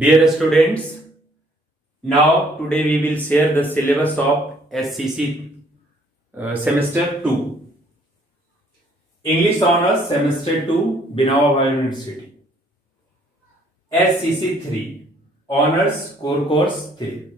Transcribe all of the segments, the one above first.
Dear students, now today we will share the syllabus of SCC semester 2. English Honors semester 2, Binawa Bhai University. SCC 3, Honors Core Course 3.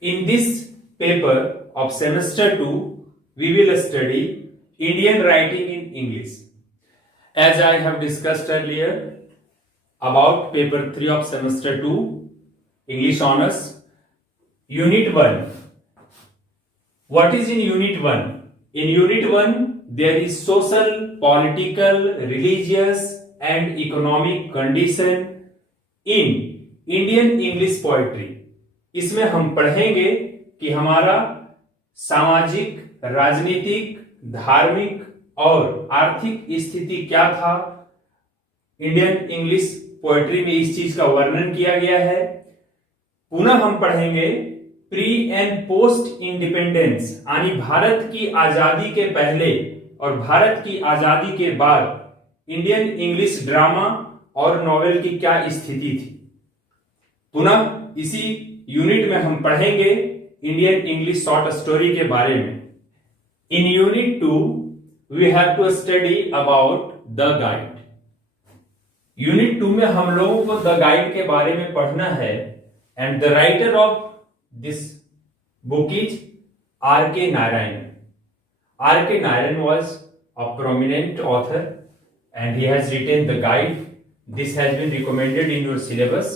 In this paper of semester 2, we will study Indian writing in English. As I have discussed earlier, about paper 3 of semester 2 English Honors Unit 1. What is in Unit 1? In Unit 1 there is social, political, religious and economic condition in Indian English poetry. इसमें हम पढ़ेंगे कि हमारा सामाजिक, राजनीतिक, धार्मिक और आर्थिक स्थिति क्या था। इंडियन इंग्लिश पोएट्री में इस चीज का वर्णन किया गया है। पुनः हम पढ़ेंगे प्री एंड पोस्ट इंडिपेंडेंस, यानी भारत की आजादी के पहले और भारत की आजादी के बाद इंडियन इंग्लिश ड्रामा और नॉवेल की क्या स्थिति थी। पुनः इसी यूनिट में हम पढ़ेंगे इंडियन इंग्लिश शॉर्ट स्टोरी के बारे में। In unit 2 we have to study about the guide. Unit 2 में हम लोगों को द गाइड के बारे में पढ़ना है and the writer of this book is R K. Narayan. R.K. Narayan was a prominent author and he has written the guide. This has been recommended in your syllabus.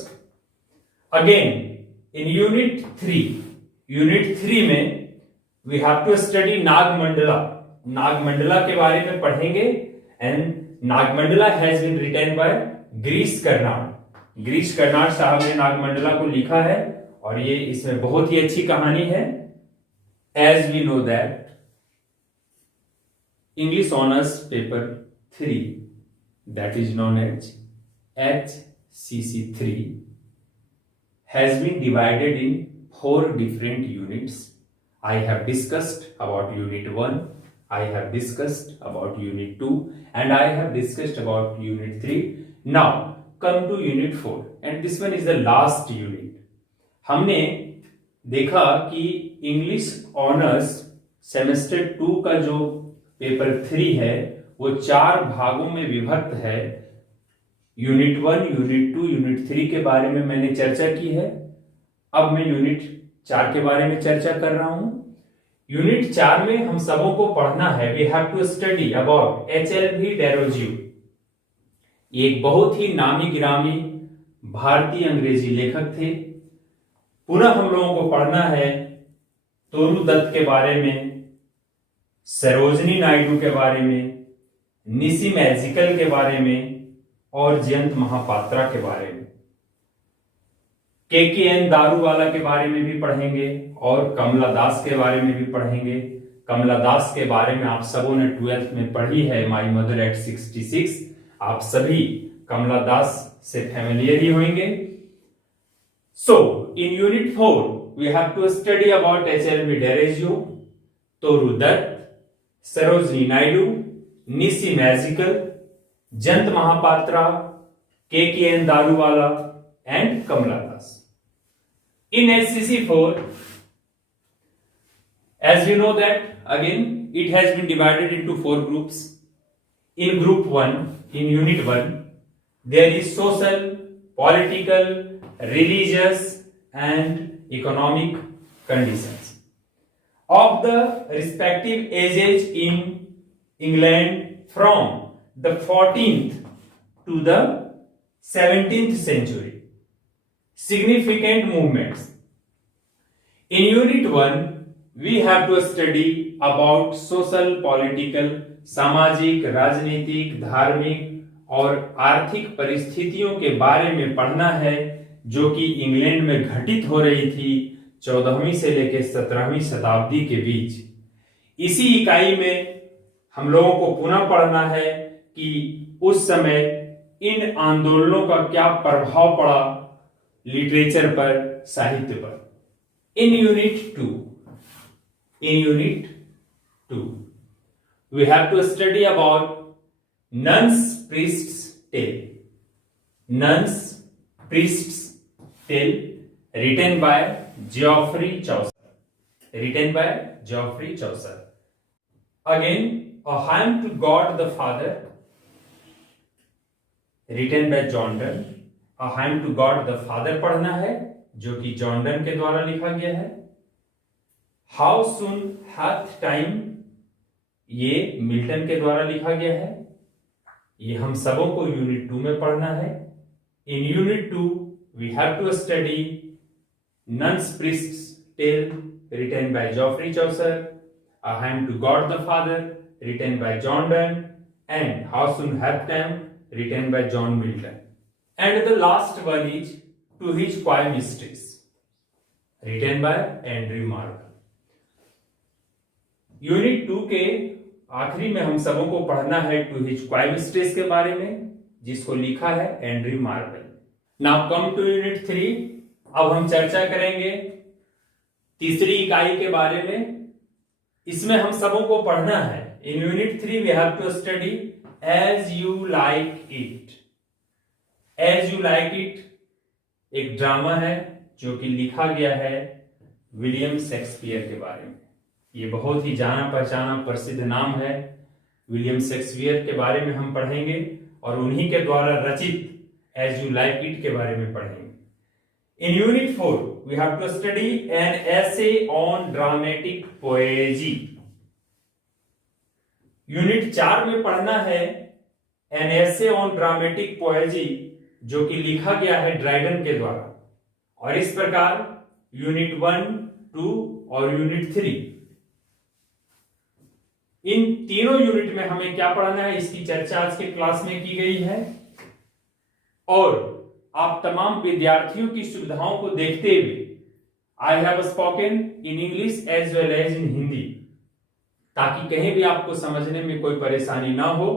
Again, in Unit 3 में we have to study Nagamandala. Nagamandala के बारे में पढ़ेंगे and Nagamandala has been written by Girish Karnad. Girish Karnad साहब ने नागमंडला को लिखा है और ये इसमें बहुत ही अच्छी कहानी है. As we know that English Honors Paper 3, that is known as HCC 3, has been divided in 4 different units. I have discussed about Unit 1, I have discussed about Unit 2, and I have discussed about Unit 3. Now come to Unit 4 and this one is the last unit. हमने देखा कि English honours semester 2 का जो paper 3 है वो 4 भागों में विभक्त है. यूनिट 1, यूनिट 2, यूनिट 3 के बारे में मैंने चर्चा की है. अब मैं यूनिट 4 के बारे में चर्चा कर रहा हूं. यूनिट 4 में हम सबों को पढ़ना है. We have to study about H.L.V. Derozio. एक बहुत ही नामी गिरामी भारतीय अंग्रेजी लेखक थे. पुनः हम लोगों को पढ़ना है तोरू दत्त के बारे में, सरोजनी नायडू के बारे में, निसी मैजिकल के बारे में और जयंत महापात्रा के बारे में. के.एन. दारूवाला के बारे में भी पढ़ेंगे और कमला दास के बारे में भी पढ़ेंगे. कमला दास के बारे में आप सबों ने 12th में पढ़ी है, माई मदर एट 66. आप सभी कमला दास से फैमिलियर ही होंगे. So in unit 4 we have to study about H.L.V. Derozio, Toru Dutt, Sarojini Naidu, Nissim Ezekiel, Jayanta Mahapatra, K N. Daruwalla and Kamala Das. In HCC 4, as you know that again it has been divided into 4 groups. In group 1, in unit 1, there is social, political, religious and economic conditions of the respective ages in England from the 14th to the 17th century. Significant movements. In unit 1 we have to study about social, political, सामाजिक, राजनीतिक, धार्मिक और आर्थिक परिस्थितियों के बारे में पढ़ना है जो कि इंग्लैंड में घटित हो रही थी 14वीं से लेकर 17वीं शताब्दी के बीच. इसी इकाई में हम लोगों को पुनः पढ़ना है कि उस समय इन आंदोलनों का क्या प्रभाव पड़ा लिटरेचर पर, साहित्य पर. इन unit 2 we have to study about nuns priests tale. Nuns Priest's Tale, written by Geoffrey Chaucer. Written by Geoffrey Chaucer. Again, A Hymn to God the Father, written by John Donne. A Hymn to God the Father पढ़ना है, जो कि John Donne के द्वारा लिखा गया है. How Soon Hath Time, ये मिल्टन के द्वारा लिखा गया है. ये हम सबों को यूनिट 2 में पढ़ना है. In Unit 2, we have to study Nun's Priest's Tale, written by Geoffrey Chaucer, A Hymn to God the Father, written by John Donne, and How Soon Hath Time, written by John Milton. And the last one is To His Quiet Mysteries, written by Andrew Marvell. Unit 2 के आखिरी में हम सबों को पढ़ना है to his quiet mistress के बारे में, जिसको लिखा है Andrew Marvell. Now come to unit 3. अब हम चर्चा करेंगे तीसरी इकाई के बारे में. इसमें हम सबों को पढ़ना है. In unit 3 we have to study as you like it. As you like it एक ड्रामा है जो कि लिखा गया है विलियम शेक्सपियर के बारे में. ये बहुत ही जाना पहचाना प्रसिद्ध नाम है. विलियम शेक्सपियर के बारे में हम पढ़ेंगे और उन्हीं के द्वारा रचित एज यू लाइक इट के बारे में पढ़ेंगे. In unit 4 we have to study an essay on dramatic poesy. Unit 4 में पढ़ना है an essay on dramatic poesy, जो कि लिखा गया है ड्राइडन के द्वारा. और इस प्रकार यूनिट 1, 2 और यूनिट 3, इन तीनों यूनिट में हमें क्या पढ़ना है, इसकी चर्चा आज के क्लास में की गई है. और आप तमाम विद्यार्थियों की सुविधाओं को देखते हुए I have spoken in English as well as in Hindi, ताकि कहीं भी आपको समझने में कोई परेशानी ना हो.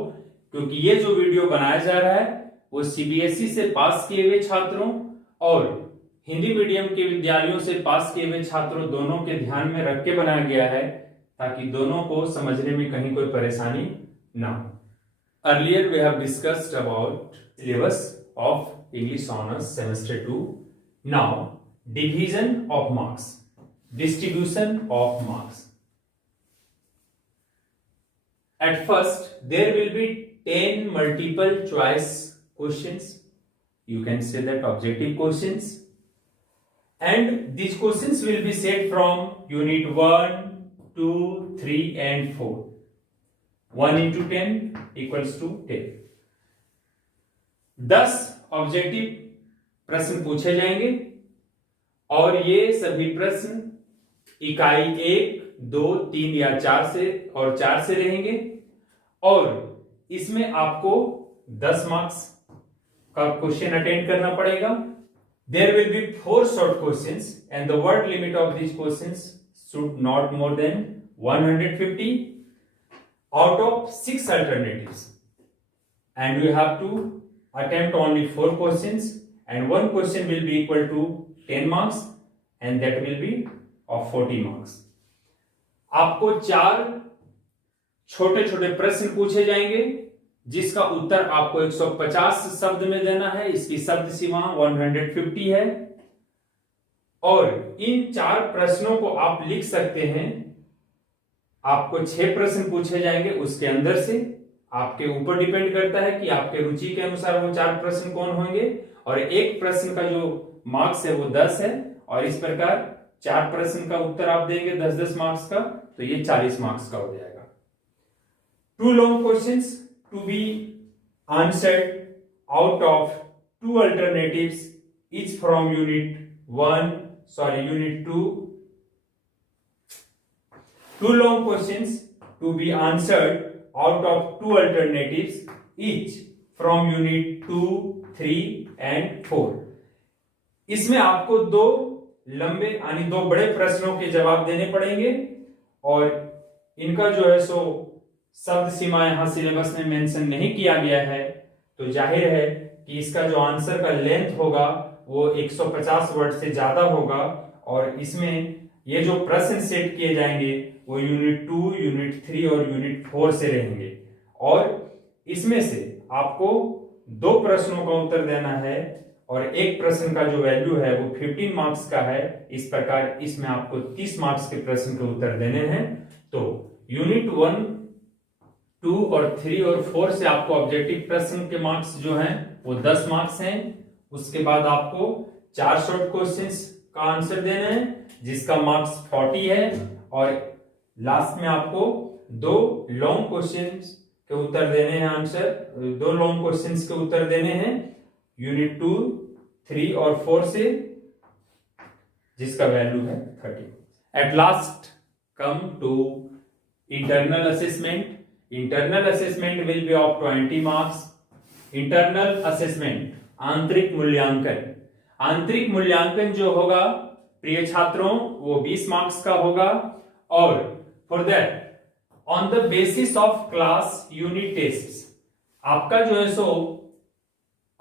क्योंकि ये जो वीडियो बनाया जा रहा है वो सीबीएसई से पास किए हुए छात्रों और हिंदी मीडियम के विद्यालयों से पास किए हुए छात्रों दोनों के ध्यान में रख के बनाया गया है, ताकि दोनों को समझने में कहीं कोई परेशानी ना हो. Earlier we have discussed about syllabus of English honours semester 2. Now division of marks, distribution of marks. At first, there will be 10 multiple choice questions. You can say that objective questions. And these questions will be set from Unit 1, 2, 3 and 4. 1 into 10 equals to 10. 10 objective प्रश्न पूछे जाएंगे और ये सभी प्रश्न इकाई 1, 2, 3 या 4 से रहेंगे. और इसमें आपको 10 मार्क्स का क्वेश्चन अटेंड करना पड़ेगा. There will be 4 short questions and the word limit of these questions should not more than 150 out of 6 alternatives. And we have to attempt only 4 questions and one question will be equal to 10 marks and that will be of 40 marks. आपको 4 छोटे छोटे प्रश्न पूछे जाएंगे जिसका उत्तर आपको 150 शब्द में देना है. इसकी शब्द सीमा 150 है और इन 4 प्रश्नों को आप लिख सकते हैं. आपको 6 प्रश्न पूछे जाएंगे, उसके अंदर से आपके ऊपर डिपेंड करता है कि आपके रुचि के अनुसार वो 4 प्रश्न कौन होंगे. और एक प्रश्न का जो मार्क्स है वो 10 है और इस प्रकार 4 प्रश्न का उत्तर आप देंगे 10-10 मार्क्स का, तो ये 40 मार्क्स का हो जाएगा. 2 long questions to be answered out of 2 alternatives each from unit 2. 2 long questions to be answered out of 2 alternatives each from unit 2, 3 and 4. इसमें आपको 2 लंबे यानी 2 बड़े प्रश्नों के जवाब देने पड़ेंगे और इनका जो है सो शब्द सीमा यहां सिलेबस में मेंशन नहीं किया गया है. तो जाहिर है कि इसका जो आंसर का लेंथ होगा वो 150 वर्ड से ज्यादा होगा और इसमें ये जो प्रश्न सेट किए जाएंगे वो यूनिट 2, यूनिट 3 और यूनिट 4 से रहेंगे. और इसमें से आपको 2 प्रश्नों का उत्तर देना है और एक प्रश्न का जो वैल्यू है वो 15 मार्क्स का है। इस प्रकार इसमें आपको 30 मार्क्स के प्रश्न के उत्तर देने हैं। तो यूनिट 1, 2 और 3 और 4 से आपको ऑब्जेक्टिव प्रश्न के मार्क्स जो हैं वो 10 मार्क्स हैं। उसके बाद आपको 4 शॉर्ट क्वेश्चंस का आंसर देना है जिसका मार्क्स 40 है, और लास्ट में आपको 2 लॉन्ग क्वेश्चंस के उत्तर देने हैं। आंसर 2 लॉन्ग क्वेश्चंस के उत्तर देने हैं यूनिट 2, 3 और 4 से, जिसका वैल्यू है 30। At last come to internal assessment. Internal assessment will be of 20 marks. Internal assessment, आंतरिक मूल्यांकन। आंतरिक मूल्यांकन जो होगा प्रिय छात्रों वो 20 मार्क्स का होगा, और for that on the basis of class unit test, आपका जो है सो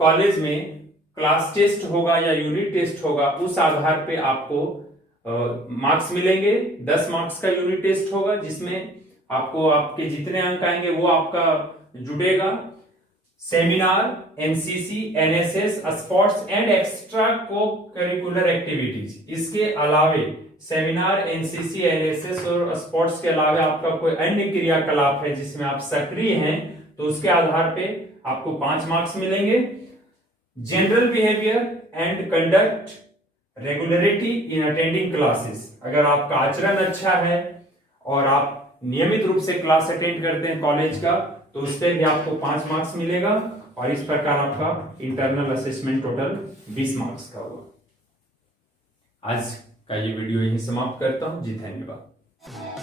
कॉलेज में क्लास टेस्ट होगा या यूनिट टेस्ट होगा, उस आधार पे आपको मार्क्स मिलेंगे। 10 मार्क्स का यूनिट टेस्ट होगा जिसमें आपको आपके जितने अंक आएंगे वो आपका जुड़ेगा। Seminar, NCC, NSS, sports and extra को करिकुलर एक्टिविटीज, इसके अलावे सेमिनार, एनसीसी, एनएसएस और स्पोर्ट्स के अलावा आपका कोई अन्य क्रियाकलाप है जिसमें आप सक्रिय हैं तो उसके आधार पे आपको 5 मार्क्स मिलेंगे। General behaviour and conduct, regularity in attending classes, अगर आपका आचरण अच्छा है और आप नियमित रूप से क्लास अटेंड करते हैं कॉलेज का, तो उस पर भी आपको 5 मार्क्स मिलेगा, और इस प्रकार आपका इंटरनल असेसमेंट टोटल 20 मार्क्स का होगा। आज का ये वीडियो यहीं समाप्त करता हूं जी, धन्यवाद।